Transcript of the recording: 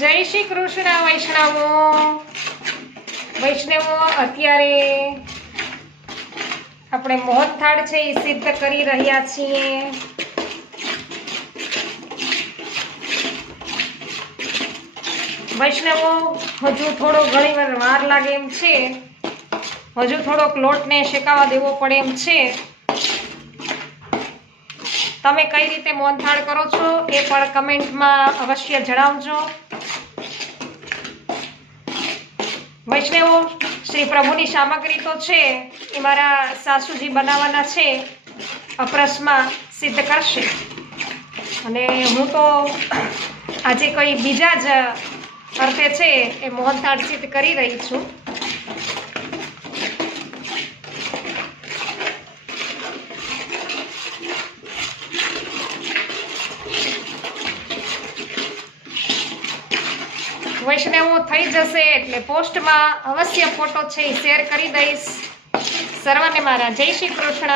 જય શ્રી કૃષ્ણ વૈષ્ણવો અત્યારે આપણે મોહનથાળ છે એ સિદ્ધ કરી રહ્યા છીએ। વૈષ્ણવો હજુ થોડો ઘણી વાર લાગે એમ છે, હજુ થોડોક લોટને શેકાવા દેવો પડે એમ છે। તમે કઈ રીતે મોહનથાળ કરો છો એ પણ કમેન્ટમાં અવશ્ય જણાવજો। વૈષ્ણવો શ્રી પ્રભુની સામગ્રી તો છે એ મારા સાસુજી બનાવવાના છે, અપરસમાં સિદ્ધ કરશે અને હું તો આજે કોઈ બીજા જ અર્થે છે એ મોહનથાળ સિદ્ધ કરી રહી છું। વૈષ્ણવો થઈ જશે એટલે પોસ્ટમાં અવશ્ય ફોટો છે એ શેર કરી દઈશ। સર્વને મારા જય શ્રી કૃષ્ણ।